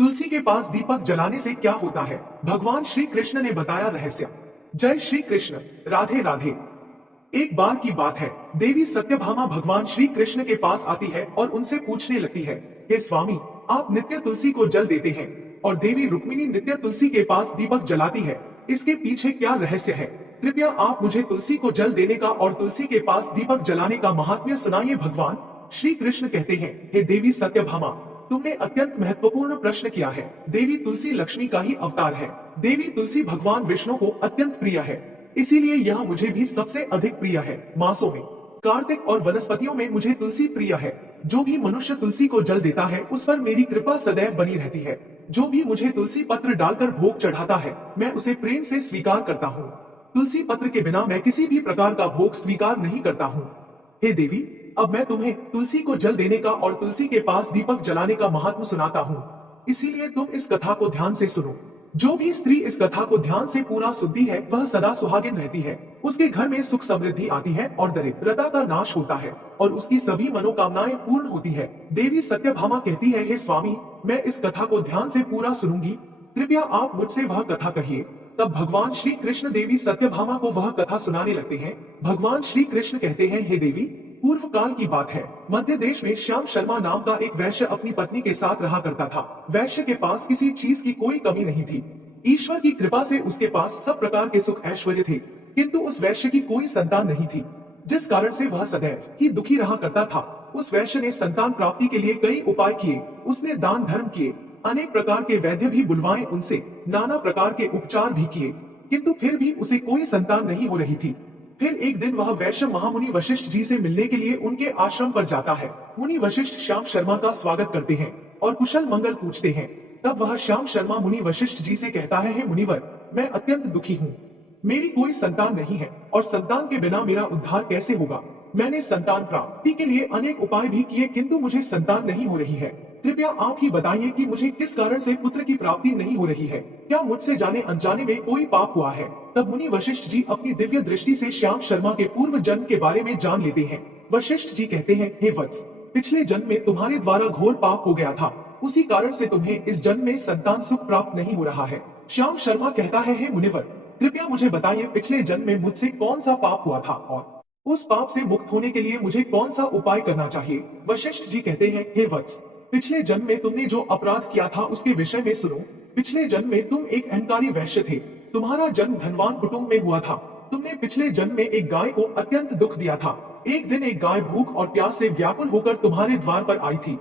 तुलसी के पास दीपक जलाने से क्या होता है? भगवान श्री कृष्ण ने बताया रहस्य। जय श्री कृष्ण। राधे राधे। एक बार की बात है, देवी सत्यभामा भगवान श्री कृष्ण के पास आती है और उनसे पूछने लगती है, हे स्वामी, आप नित्य तुलसी को जल देते हैं और देवी रुक्मिणी नित्य तुलसी के पास दीपक जलाती है, इसके पीछे क्या रहस्य है? कृपया आप मुझे तुलसी को जल देने का और तुलसी के पास दीपक जलाने का महात्म्य सुनाइए। भगवान श्री कृष्ण कहते हैं, हे देवी सत्यभामा, तुमने अत्यंत महत्वपूर्ण प्रश्न किया है। देवी तुलसी लक्ष्मी का ही अवतार है। देवी तुलसी भगवान विष्णु को अत्यंत प्रिय है, इसीलिए यह मुझे भी सबसे अधिक प्रिय है। मासों में, कार्तिक और वनस्पतियों में मुझे तुलसी प्रिय है। जो भी मनुष्य तुलसी को जल देता है उस पर मेरी कृपा सदैव बनी रहती है। जो भी मुझे तुलसी पत्र डालकर भोग चढ़ाता है, मैं उसे प्रेम से स्वीकार करता हूँ। तुलसी पत्र के बिना मैं किसी भी प्रकार का भोग स्वीकार नहीं करता हूँ। हे देवी, अब मैं तुम्हें तुलसी को जल देने का और तुलसी के पास दीपक जलाने का महात्म सुनाता हूँ, इसीलिए तुम इस कथा को ध्यान से सुनो। जो भी स्त्री इस कथा को ध्यान से पूरा सुनती है वह सदा सुहागिन रहती है। उसके घर में सुख समृद्धि आती है और दरिद्रता का नाश होता है और उसकी सभी मनोकामनाएं पूर्ण होती है। देवी सत्यभामा कहती है, हे स्वामी, मैं इस कथा को ध्यान से पूरा सुनूंगी, कृपया आप मुझसे वह कथा कहिए। तब भगवान श्री कृष्ण देवी सत्यभामा को वह कथा सुनाने लगते हैं। भगवान श्री कृष्ण कहते हैं, हे देवी, पूर्व काल की बात है। मध्य देश में श्याम शर्मा नाम का एक वैश्य अपनी पत्नी के साथ रहा करता था। वैश्य के पास किसी चीज की कोई कमी नहीं थी। ईश्वर की कृपा से उसके पास सब प्रकार के सुख ऐश्वर्य थे, किंतु उस वैश्य की कोई संतान नहीं थी, जिस कारण से वह सदैव ही दुखी रहा करता था। उस वैश्य ने संतान प्राप्ति के लिए कई उपाय किए। उसने दान धर्म किए, अनेक प्रकार के वैद्य भी बुलवाए, उनसे नाना प्रकार के उपचार भी किए, किंतु फिर भी उसे कोई संतान नहीं हो रही थी। फिर एक दिन वह वैश्य महामुनि वशिष्ठ जी से मिलने के लिए उनके आश्रम पर जाता है। मुनि वशिष्ठ श्याम शर्मा का स्वागत करते हैं और कुशल मंगल पूछते हैं। तब वह श्याम शर्मा मुनि वशिष्ठ जी से कहता है, हे मुनिवर, मैं अत्यंत दुखी हूँ। मेरी कोई संतान नहीं है और संतान के बिना मेरा उद्धार कैसे होगा? मैंने संतान प्राप्ति के लिए अनेक उपाय भी किए, किंतु मुझे संतान नहीं हो रही है। कृपया आप ही बताइए कि मुझे किस कारण से पुत्र की प्राप्ति नहीं हो रही है? क्या मुझसे जाने अनजाने में कोई पाप हुआ है? तब मुनि वशिष्ठ जी अपनी दिव्य दृष्टि से श्याम शर्मा के पूर्व जन्म के बारे में जान लेते हैं। वशिष्ठ जी कहते हैं, हे वत्स, पिछले जन्म में तुम्हारे द्वारा घोर पाप हो गया था, उसी कारण से तुम्हें इस जन्म में संतान सुख प्राप्त नहीं हो रहा है। श्याम शर्मा कहता है, हे मुनिवर, कृपया मुझे बताइए पिछले जन्म में मुझसे कौन सा पाप हुआ था और उस पाप से मुक्त होने के लिए मुझे कौन सा उपाय करना चाहिए? वशिष्ठ जी कहते हैं, हे वत्स, पिछले जन्म में तुमने जो अपराध किया था उसके विषय में सुनो। पिछले जन्म में तुम एक अहंकारी वैश्य थे। तुम्हारा जन्म धनवान कुटुंब में हुआ था। तुमने पिछले जन्म में एक गाय को अत्यंत दुख दिया था। एक दिन एक गाय भूख और प्यास से व्याकुल होकर तुम्हारे द्वार पर आई थी,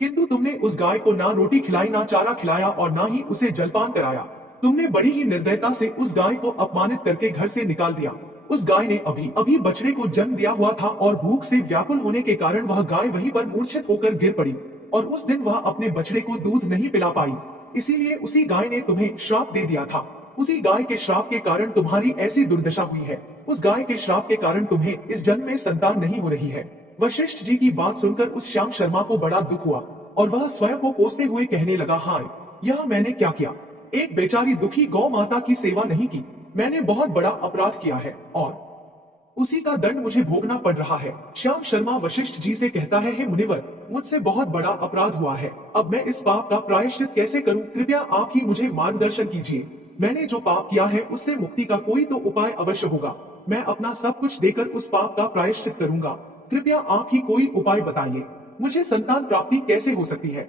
किंतु तुमने उस गाय को ना रोटी खिलाई, ना चारा खिलाया और ना ही उसे जलपान कराया। तुमने बड़ी ही निर्दयता से उस गाय को अपमानित करके घर से निकाल दिया। उस गाय ने अभी अभी बछड़े को जन्म दिया हुआ था और भूख से व्याकुल होने के कारण वह गाय वहीं पर मूर्छित होकर गिर पड़ी और उस दिन वह अपने बछड़े को दूध नहीं पिला पाई, इसीलिए उसी गाय ने तुम्हें श्राप दे दिया था। उसी गाय के श्राप के कारण तुम्हारी ऐसी दुर्दशा हुई है। उस गाय के श्राप के कारण तुम्हें इस जन्म में संतान नहीं हो रही है। वशिष्ठ जी की बात सुनकर उस श्याम शर्मा को बड़ा दुख हुआ और वह स्वयं को कोसते हुए कहने लगा, हाय, यह मैंने क्या किया? एक बेचारी दुखी गौ माता की सेवा नहीं की। मैंने बहुत बड़ा अपराध किया है और उसी का दंड मुझे भोगना पड़ रहा है। श्याम शर्मा वशिष्ठ जी से कहता है, हे मुनिवर, मुझसे बहुत बड़ा अपराध हुआ है। अब मैं इस पाप का प्रायश्चित कैसे करूं? कृपया आप ही मुझे मार्गदर्शन कीजिए। मैंने जो पाप किया है उससे मुक्ति का कोई तो उपाय अवश्य होगा। मैं अपना सब कुछ देकर उस पाप का प्रायश्चित करूंगा। कृपया आप ही कोई उपाय बताइए। मुझे संतान प्राप्ति कैसे हो सकती है?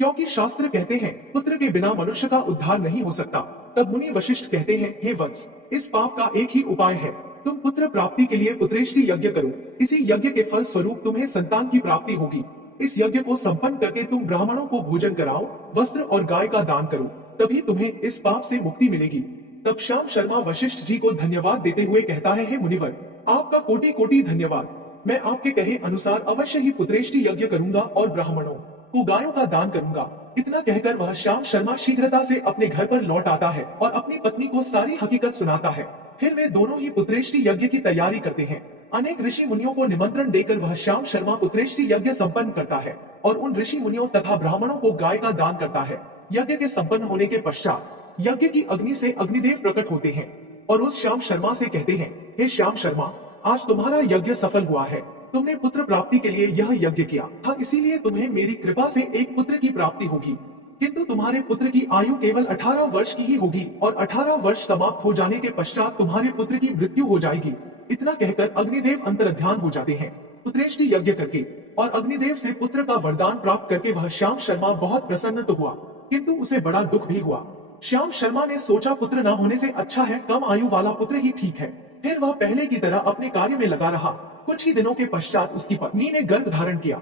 क्योंकि शास्त्र कहते हैं, पुत्र के बिना मनुष्य का उद्धार नहीं हो सकता। तब मुनि वशिष्ठ कहते हैं, हे वत्स, इस पाप का एक ही उपाय है। तुम पुत्र प्राप्ति के लिए पुत्रेष्टि यज्ञ करो। इसी यज्ञ के फल स्वरूप तुम्हें संतान की प्राप्ति होगी। इस यज्ञ को संपन्न करके तुम ब्राह्मणों को भोजन कराओ, वस्त्र और गाय का दान करो, तभी तुम्हें इस पाप से मुक्ति मिलेगी। तब श्याम शर्मा वशिष्ठ जी को धन्यवाद देते हुए कहता है, हे मुनिवर, आपका कोटि कोटि धन्यवाद। मैं आपके कहे अनुसार अवश्य ही पुत्रेष्टि यज्ञ करूंगा और ब्राह्मणों को गायों का दान करूंगा। इतना कहकर वह श्याम शर्मा शीघ्रता से अपने घर पर लौट आता है और अपनी पत्नी को सारी हकीकत सुनाता है। फिर वे दोनों ही पुत्रेष्टि यज्ञ की तैयारी करते हैं। अनेक ऋषि मुनियों को निमंत्रण देकर वह श्याम शर्मा पुत्रेष्टि यज्ञ संपन्न करता है और उन ऋषि मुनियों तथा ब्राह्मणों को गाय का दान करता है। यज्ञ के संपन्न होने के पश्चात यज्ञ की अग्नि से अग्निदेव प्रकट होते हैं और उस श्याम शर्मा से कहते हैं, हे श्याम शर्मा, आज तुम्हारा यज्ञ सफल हुआ है। तुमने पुत्र प्राप्ति के लिए यह यज्ञ किया था, इसीलिए तुम्हें मेरी कृपा से एक पुत्र की प्राप्ति होगी। किंतु तुम्हारे पुत्र की आयु केवल 18 वर्ष की ही होगी और 18 वर्ष समाप्त हो जाने के पश्चात तुम्हारे पुत्र की मृत्यु हो जाएगी। इतना कहकर अग्निदेव अंतर्ध्यान हो जाते हैं। पुत्रेष्टि यज्ञ करके और अग्निदेव से पुत्र का वरदान प्राप्त करके वह श्याम शर्मा बहुत प्रसन्न तो हुआ, किंतु उसे बड़ा दुख भी हुआ। श्याम शर्मा ने सोचा पुत्र न होने से अच्छा है कम आयु वाला पुत्र ही ठीक है। फिर वह पहले की तरह अपने कार्य में लगा रहा। कुछ ही दिनों के पश्चात उसकी पत्नी ने गर्भ धारण किया।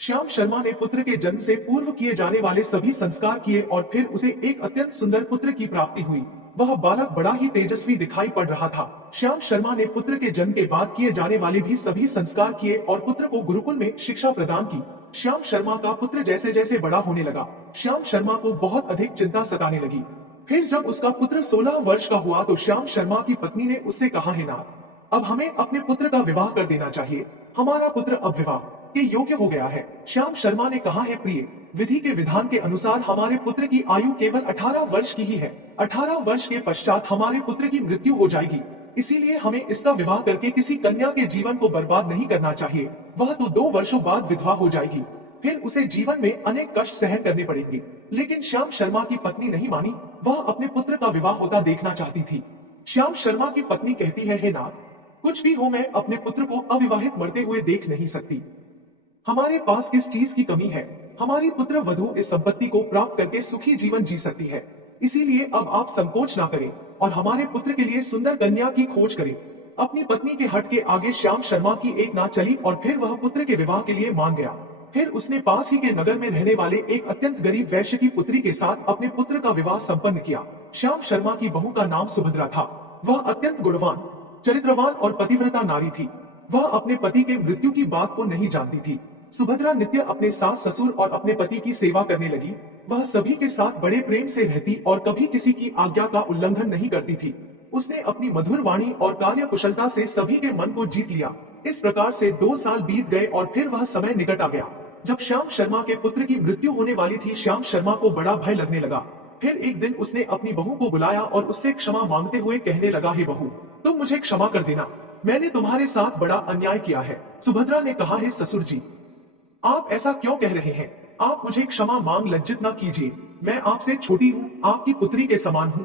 श्याम शर्मा ने पुत्र के जन्म से पूर्व किए जाने वाले सभी संस्कार किए और फिर उसे एक अत्यंत सुंदर पुत्र की प्राप्ति हुई। वह बालक बड़ा ही तेजस्वी दिखाई पड़ रहा था। श्याम शर्मा ने पुत्र के जन्म के बाद किए जाने वाले भी सभी संस्कार किए और पुत्र को गुरुकुल में शिक्षा प्रदान की। श्याम शर्मा का पुत्र जैसे जैसे बड़ा होने लगा, श्याम शर्मा को बहुत अधिक चिंता सताने लगी। फिर जब उसका पुत्र 16 वर्ष का हुआ तो श्याम शर्मा की पत्नी ने उससे कहा, हे नाथ, अब हमें अपने पुत्र का विवाह कर देना चाहिए। हमारा पुत्र अब विवाह के योग्य हो गया है। श्याम शर्मा ने कहा, है प्रिय, विधि के विधान के अनुसार हमारे पुत्र की आयु केवल 18 वर्ष की ही है। 18 वर्ष के पश्चात हमारे पुत्र की मृत्यु हो जाएगी, इसीलिए हमें इसका विवाह करके किसी कन्या के जीवन को बर्बाद नहीं करना चाहिए। वह तो 2 वर्षों बाद विधवा हो जाएगी, फिर उसे जीवन में अनेक कष्ट सहन करने पड़ेंगे। लेकिन श्याम शर्मा की पत्नी नहीं मानी, वह अपने पुत्र का विवाह होता देखना चाहती थी। श्याम शर्मा की पत्नी कहती है, हे नाथ, कुछ भी हो मैं अपने पुत्र को अविवाहित मरते हुए देख नहीं सकती। हमारे पास किस चीज की कमी है? हमारी पुत्र वधु इस संपत्ति को प्राप्त करके सुखी जीवन जी सकती है। इसीलिए अब आप संकोच ना करें और हमारे पुत्र के लिए सुंदर कन्या की खोज करें। अपनी पत्नी के हट के आगे श्याम शर्मा की एक ना चली और फिर वह पुत्र के विवाह के लिए मान गया। फिर उसने पास ही के नगर में रहने वाले एक अत्यंत गरीब वैश्य की पुत्री के साथ अपने पुत्र का विवाह संपन्न किया। श्याम शर्मा की बहू का नाम सुभद्रा था। वह अत्यंत गुणवान, चरित्रवान और पतिव्रता नारी थी। वह अपने पति के मृत्यु की बात को नहीं जानती थी। सुभद्रा नित्य अपने सास ससुर और अपने पति की सेवा करने लगी। वह सभी के साथ बड़े प्रेम से रहती और कभी किसी की आज्ञा का उल्लंघन नहीं करती थी। उसने अपनी मधुर वाणी और कार्य कुशलता से सभी के मन को जीत लिया। इस प्रकार से 2 साल बीत गए और फिर वह समय निकट आ गया जब श्याम शर्मा के पुत्र की मृत्यु होने वाली थी। श्याम शर्मा को बड़ा भय लगने लगा। फिर एक दिन उसने अपनी बहू को बुलाया और उससे क्षमा मांगते हुए कहने लगा, हे बहू, तुम मुझे क्षमा कर देना, मैंने तुम्हारे साथ बड़ा अन्याय किया है। सुभद्रा ने कहा, हे ससुर जी, आप ऐसा क्यों कह रहे हैं? आप मुझे क्षमा मांग लज्जित ना कीजिए। मैं आपसे छोटी हूँ, आपकी पुत्री के समान हूँ।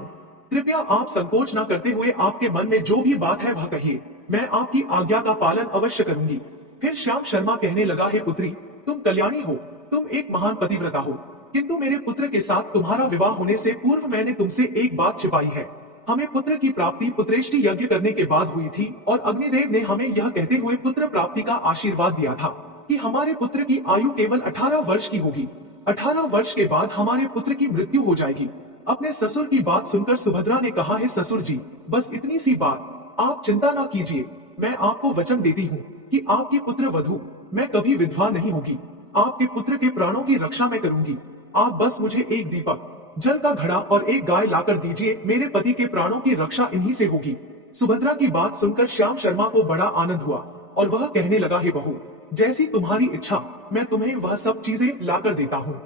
कृपया आप संकोच ना करते हुए आपके मन में जो भी बात है वह कहिए। मैं आपकी आज्ञा का पालन अवश्य करूंगी। फिर श्याम शर्मा कहने लगा, हे पुत्री, तुम कल्याणी हो, तुम एक महान पतिव्रता हो, किंतु मेरे पुत्र के साथ तुम्हारा विवाह होने से पूर्व मैंने तुमसे एक बात छिपाई है। हमें पुत्र की प्राप्ति पुत्रेष्टि यज्ञ करने के बाद हुई थी और अग्निदेव ने हमें यह कहते हुए पुत्र प्राप्ति का आशीर्वाद दिया था कि हमारे पुत्र की आयु केवल 18 वर्ष की होगी। 18 वर्ष के बाद हमारे पुत्र की मृत्यु हो जाएगी। अपने ससुर की बात सुनकर सुभद्रा ने कहा, है ससुर जी, बस इतनी सी बात, आप चिंता ना कीजिए। मैं आपको वचन देती हूँ कि आपकी पुत्र वधु मैं कभी विधवा नहीं होगी। आपके पुत्र के प्राणों की रक्षा मैं करूंगी। आप बस मुझे एक दीपक, जल का घड़ा और एक गाय लाकर दीजिए, मेरे पति के प्राणों की रक्षा इन्हीं से होगी। सुभद्रा की बात सुनकर श्याम शर्मा को बड़ा आनंद हुआ और वह कहने लगा, हे बहू, जैसी तुम्हारी इच्छा, मैं तुम्हें वह सब चीजें लाकर देता हूँ।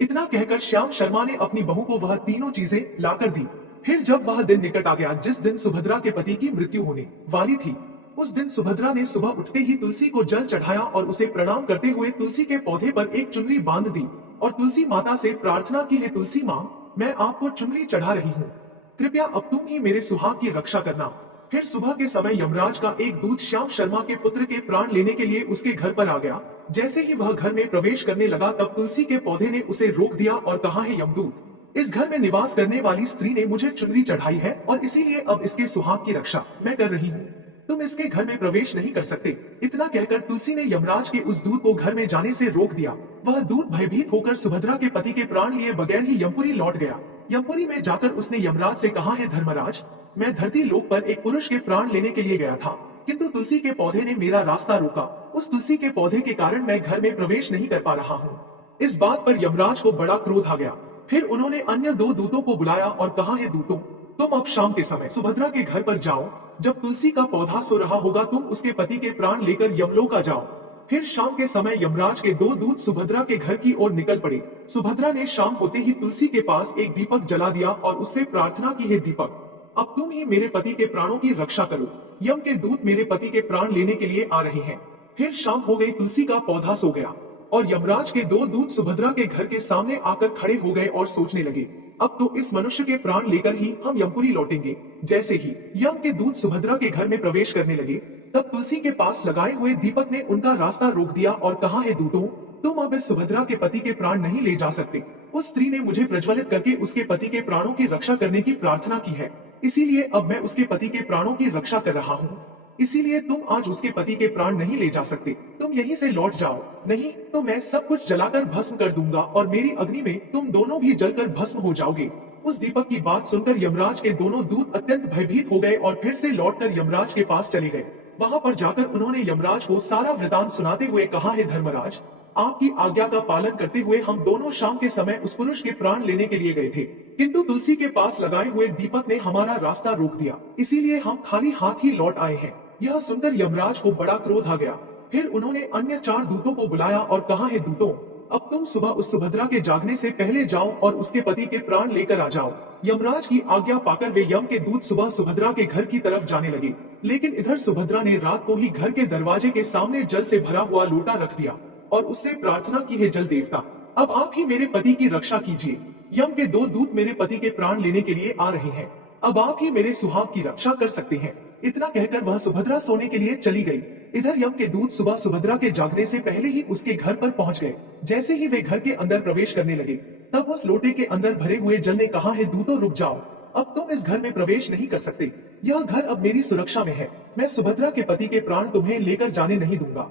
इतना कहकर श्याम शर्मा ने अपनी बहू को वह तीनों चीजें लाकर दी। फिर जब वह दिन निकट आ गया जिस दिन सुभद्रा के पति की मृत्यु होने वाली थी, उस दिन सुभद्रा ने सुबह उठते ही तुलसी को जल चढ़ाया और उसे प्रणाम करते हुए तुलसी के पौधे पर एक चुनरी बांध दी और तुलसी माता से प्रार्थना की, है तुलसी माँ, मैं आपको चुनरी चढ़ा रही हूँ, कृपया अब तुम ही मेरे सुहाग की रक्षा करना। फिर सुबह के समय यमराज का एक दूत श्याम शर्मा के पुत्र के प्राण लेने के लिए उसके घर पर आ गया। जैसे ही वह घर में प्रवेश करने लगा तब तुलसी के पौधे ने उसे रोक दिया और कहा, है यमदूत, इस घर में निवास करने वाली स्त्री ने मुझे चुनरी चढ़ाई है और इसीलिए अब इसके सुहाग की रक्षा मैं कर रही हूँ। तुम इसके घर में प्रवेश नहीं कर सकते। इतना कहकर तुलसी ने यमराज के उस दूत को घर में जाने से रोक दिया। वह दूत भयभीत होकर सुभद्रा के पति के प्राण लिए बगैर ही यमपुरी लौट गया। यमपुरी में जाकर उसने यमराज से कहा, है धर्मराज, मैं धरती लोक पर एक पुरुष के प्राण लेने के लिए गया था, किंतु तुलसी के पौधे ने मेरा रास्ता रोका। उस तुलसी के पौधे के कारण मैं घर में प्रवेश नहीं कर पा रहा हूँ। इस बात पर यमराज को बड़ा क्रोध आ गया। फिर उन्होंने अन्य 2 दूतों को बुलाया और कहा, है दूतों, तुम अब शाम के समय सुभद्रा के घर पर जाओ। जब तुलसी का पौधा सो रहा होगा तुम उसके पति के प्राण लेकर यमलोक आ जाओ। फिर शाम के समय यमराज के 2 दूत सुभद्रा के घर की ओर निकल पड़े। सुभद्रा ने शाम होते ही तुलसी के पास एक दीपक जला दिया और उससे प्रार्थना की, है दीपक, अब तुम ही मेरे पति के प्राणों की रक्षा करो। यम के दूत मेरे पति के प्राण लेने के लिए आ रहे हैं। फिर शाम हो गई, तुलसी का पौधा सो गया और यमराज के दो दूत सुभद्रा के घर के सामने आकर खड़े हो गए और सोचने लगे, अब तो इस मनुष्य के प्राण लेकर ही हम यमपुरी लौटेंगे। जैसे ही यम के दूत सुभद्रा के घर में प्रवेश करने लगे, तब तुलसी के पास लगाए हुए दीपक ने उनका रास्ता रोक दिया और कहा, हे दूतों, तुम अब इस सुभद्रा के पति के प्राण नहीं ले जा सकते। उस स्त्री ने मुझे प्रज्वलित करके उसके पति के प्राणों की रक्षा करने की प्रार्थना की है, इसीलिए अब मैं उसके पति के प्राणों की रक्षा कर रहा हूँ। इसीलिए तुम आज उसके पति के प्राण नहीं ले जा सकते, तुम यहीं से लौट जाओ, नहीं तो मैं सब कुछ जलाकर भस्म कर दूंगा और मेरी अग्नि में तुम दोनों भी जलकर भस्म हो जाओगे। उस दीपक की बात सुनकर यमराज के दोनों दूत अत्यंत भयभीत हो गए और फिर से लौटकर यमराज के पास चले गए। वहां पर जाकर उन्होंने यमराज को सारा वृतांत सुनाते हुए कहा, हे धर्मराज, आपकी आज्ञा का पालन करते हुए हम दोनों शाम के समय उस पुरुष के प्राण लेने के लिए गए थे, किंतु तुलसी के पास लगाए हुए दीपक ने हमारा रास्ता रोक दिया, इसीलिए हम खाली हाथ ही लौट आए हैं। यह सुनकर यमराज को बड़ा क्रोध आ गया। फिर उन्होंने अन्य 4 दूतों को बुलाया और कहा, हे दूतों, अब तुम सुबह उस सुभद्रा के जागने से पहले जाओ और उसके पति के प्राण लेकर आ जाओ। यमराज की आज्ञा पाकर वे यम के दूत सुबह सुभद्रा के घर की तरफ जाने लगे, लेकिन इधर सुभद्रा ने रात को ही घर के दरवाजे के सामने जल से भरा हुआ लोटा रख दिया और उससे प्रार्थना की, हे जल देवता, अब आप ही मेरे पति की रक्षा कीजिए। यम के 2 दूत मेरे पति के प्राण लेने के लिए आ रहे हैं, अब आप ही मेरे सुहाग की रक्षा कर सकते हैं। इतना कहकर वह सुभद्रा सोने के लिए चली गई। इधर यम के दूत सुबह सुभद्रा के जागने से पहले ही उसके घर पर पहुंच गए। जैसे ही वे घर के अंदर प्रवेश करने लगे, तब उस लोटे के अंदर भरे हुए जल ने कहा, हे दूतों, रुक जाओ, अब तुम इस घर में प्रवेश नहीं कर सकते। यह घर अब मेरी सुरक्षा में है, मैं सुभद्रा के पति के प्राण तुम्हें लेकर जाने नहीं दूंगा।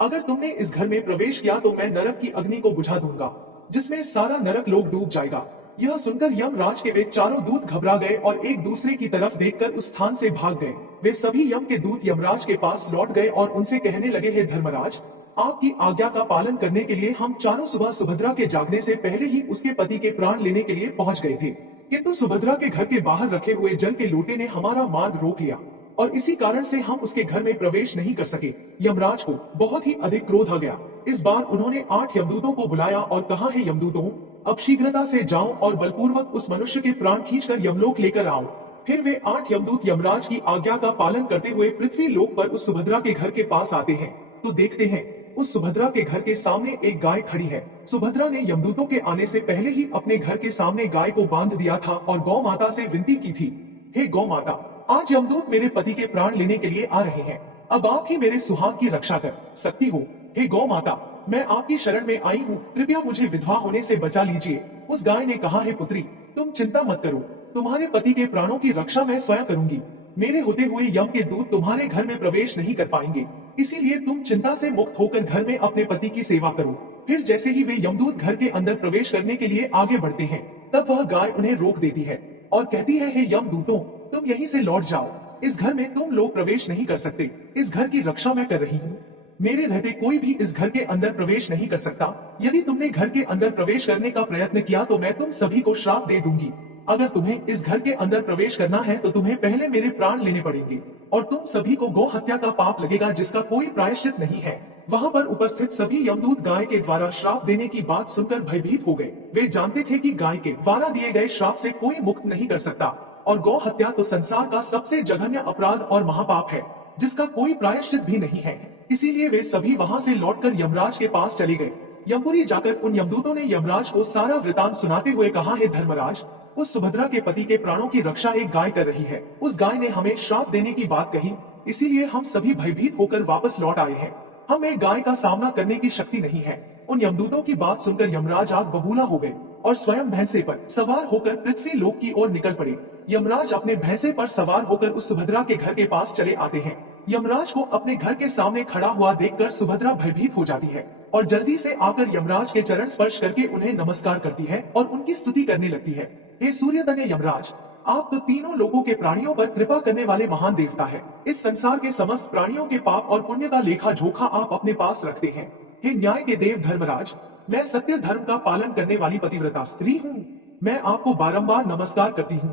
अगर तुमने इस घर में प्रवेश किया तो मैं नरक की अग्नि को बुझा दूंगा, जिसमें सारा नरक लोक डूब जाएगा। यह सुनकर यमराज के वे चारों दूत घबरा गए और एक दूसरे की तरफ देखकर उस स्थान से भाग गए। वे सभी यम के दूत यमराज के पास लौट गए और उनसे कहने लगे, हे धर्मराज, आपकी आज्ञा का पालन करने के लिए हम चारों सुबह सुभद्रा के जागने से पहले ही उसके पति के प्राण लेने के लिए पहुंच गए थे, किंतु सुभद्रा के घर के बाहर रखे हुए जल के लोटे ने हमारा मार्ग रोक लिया और इसी कारण से हम उसके घर में प्रवेश नहीं कर सके। यमराज को बहुत ही अधिक क्रोध आ गया। इस बार उन्होंने 8 यमदूतों को बुलाया और कहा, हे यमदूतों, अब शीघ्रता से जाओ और बलपूर्वक उस मनुष्य के प्राण खींचकर यमलोक लेकर आओ। फिर वे 8 यमदूत यमराज की आज्ञा का पालन करते हुए पृथ्वी लोक पर उस सुभद्रा के घर के पास आते हैं, तो देखते हैं उस सुभद्रा के घर के सामने एक गाय खड़ी है। सुभद्रा ने यमदूतों के आने से पहले ही अपने घर के सामने गाय को बांध दिया था और गौ माता से विनती की थी, हे गौ माता, आज यमदूत मेरे पति के प्राण लेने के लिए आ रहे हैं, अब आप ही मेरे सुहाग की रक्षा कर सकती हो। हे गौ माता, मैं आपकी शरण में आई हूँ, कृपया मुझे विधवा होने से बचा लीजिए। उस गाय ने कहा, हे पुत्री, तुम चिंता मत करो, तुम्हारे पति के प्राणों की रक्षा मैं स्वयं करूंगी। मेरे होते हुए यम के दूत तुम्हारे घर में प्रवेश नहीं कर पाएंगे, इसीलिए तुम चिंता से मुक्त होकर घर में अपने पति की सेवा करो। फिर जैसे ही वे यमदूत घर के अंदर प्रवेश करने के लिए आगे बढ़ते हैं, तब वह गाय उन्हें रोक देती है और कहती है, हे यमदूतों, तुम यहीं से लौट जाओ, इस घर में तुम लोग प्रवेश नहीं कर सकते, इस घर की रक्षा मैं कर रही हूँ, मेरे रहते कोई भी इस घर के अंदर प्रवेश नहीं कर सकता। यदि तुमने घर के अंदर प्रवेश करने का प्रयत्न किया तो मैं तुम सभी को श्राप दे दूंगी। अगर तुम्हें इस घर के अंदर प्रवेश करना है तो तुम्हें पहले मेरे प्राण लेने पड़ेंगे और तुम सभी को गौ हत्या का पाप लगेगा, जिसका कोई प्रायश्चित नहीं है। वहाँ पर उपस्थित सभी यमदूत गाय के द्वारा श्राप देने की बात सुनकर भयभीत हो गए। वे जानते थे कि गाय के द्वारा दिए गए श्राप से कोई मुक्त नहीं कर सकता और गौ हत्या तो संसार का सबसे जघन्य अपराध और महापाप है, जिसका कोई प्रायश्चित भी नहीं है। इसीलिए वे सभी वहां से लौटकर यमराज के पास चले गए। यमपुरी जाकर उन यमदूतों ने यमराज को सारा वृतांत सुनाते हुए कहा, हे धर्मराज, उस सुभद्रा के पति के प्राणों की रक्षा एक गाय कर रही है। उस गाय ने हमें श्राप देने की बात कही, इसीलिए हम सभी भयभीत होकर वापस लौट आए हैं। हमें गाय का सामना करने की शक्ति नहीं है। उन यमदूतों की बात सुनकर यमराज आग बबूला हो गए और स्वयं भैंसे पर सवार होकर पृथ्वी लोक की ओर निकल पड़े। यमराज अपने भैंसे पर सवार होकर उस सुभद्रा के घर के पास चले आते हैं। यमराज को अपने घर के सामने खड़ा हुआ देखकर सुभद्रा भयभीत हो जाती है और जल्दी से आकर यमराज के चरण स्पर्श करके उन्हें नमस्कार करती है और उनकी स्तुति करने लगती है। हे सूर्यतनय यमराज, आप तो तीनों लोगों के प्राणियों पर कृपा करने वाले महान देवता है। इस संसार के समस्त प्राणियों के पाप और पुण्य का लेखा जोखा आप अपने पास रखते हैं। हे न्याय के देव धर्मराज, मैं सत्य धर्म का पालन करने वाली पतिव्रता स्त्री हूँ। मैं आपको बारंबार नमस्कार करती हूँ,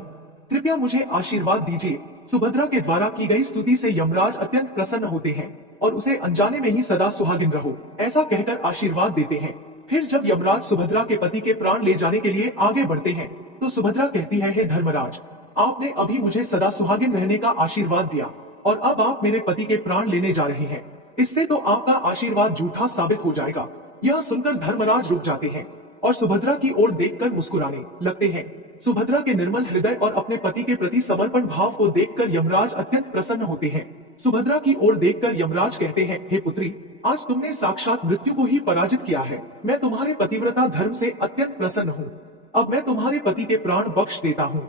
कृपया मुझे आशीर्वाद दीजिए। सुभद्रा के द्वारा की गई स्तुति से यमराज अत्यंत प्रसन्न होते हैं और उसे अनजाने में ही सदा सुहागिन रहो ऐसा कहकर आशीर्वाद देते हैं। फिर जब यमराज सुभद्रा के पति के प्राण ले जाने के लिए आगे बढ़ते हैं, तो सुभद्रा कहती है, हे धर्मराज, आपने अभी मुझे सदा सुहागिन रहने का आशीर्वाद दिया और अब आप मेरे पति के प्राण लेने जा रहे हैं। इससे तो आपका आशीर्वाद झूठा साबित हो जाएगा। यह सुनकर धर्मराज रुक जाते हैं और सुभद्रा की ओर देखकर मुस्कुराने लगते हैं। सुभद्रा के निर्मल हृदय और अपने पति के प्रति समर्पण भाव को देखकर यमराज अत्यंत प्रसन्न होते हैं। सुभद्रा की ओर देखकर यमराज कहते हैं, हे पुत्री, आज तुमने साक्षात मृत्यु को ही पराजित किया है। मैं तुम्हारे पतिव्रता धर्म से अत्यंत प्रसन्न हूँ। अब मैं तुम्हारे पति के प्राण बख्श देता हूँ।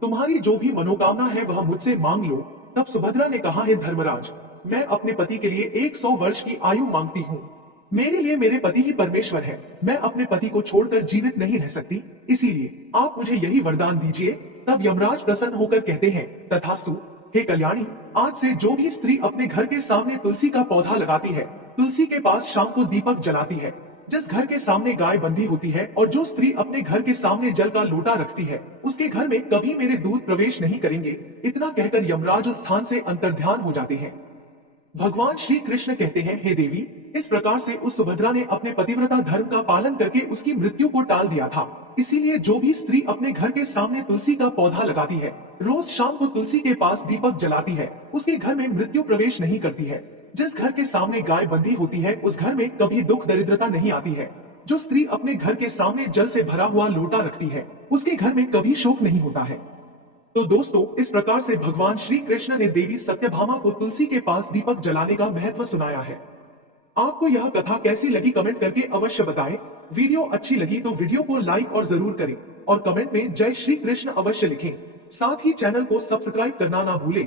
तुम्हारी जो भी मनोकामना है वह मुझसे मांग लो। तब सुभद्रा ने कहा, हे धर्मराज, मैं अपने पति के लिए 100 वर्ष की आयु मांगती हूँ। मेरे लिए मेरे पति ही परमेश्वर है। मैं अपने पति को छोड़कर जीवित नहीं रह सकती, इसीलिए आप मुझे यही वरदान दीजिए। तब यमराज प्रसन्न होकर कहते हैं, तथास्तु। हे कल्याणी, आज से जो भी स्त्री अपने घर के सामने तुलसी का पौधा लगाती है, तुलसी के पास शाम को दीपक जलाती है, जिस घर के सामने गाय बंधी होती है और जो स्त्री अपने घर के सामने जल का लोटा रखती है, उसके घर में कभी मेरे दूत प्रवेश नहीं करेंगे। इतना कहकर यमराज उस स्थान से अंतर्ध्यान हो जाते हैं। भगवान श्री कृष्ण कहते हैं, हे देवी, इस प्रकार से उस सुभद्रा ने अपने पतिव्रता धर्म का पालन करके उसकी मृत्यु को टाल दिया था। इसीलिए जो भी स्त्री अपने घर के सामने तुलसी का पौधा लगाती है, रोज शाम को तुलसी के पास दीपक जलाती है, उसके घर में मृत्यु प्रवेश नहीं करती है। जिस घर के सामने गाय बंधी होती है, उस घर में कभी दुख दरिद्रता नहीं आती है। जो स्त्री अपने घर के सामने जल से भरा हुआ लोटा रखती है, उसके घर में कभी शोक नहीं होता है। तो दोस्तों, इस प्रकार से भगवान श्री कृष्ण ने देवी सत्यभामा को तुलसी के पास दीपक जलाने का महत्व सुनाया है। आपको यह कथा कैसी लगी कमेंट करके अवश्य बताएं। वीडियो अच्छी लगी तो वीडियो को लाइक और जरूर करें और कमेंट में जय श्री कृष्ण अवश्य लिखें। साथ ही चैनल को सब्सक्राइब करना ना भूलें।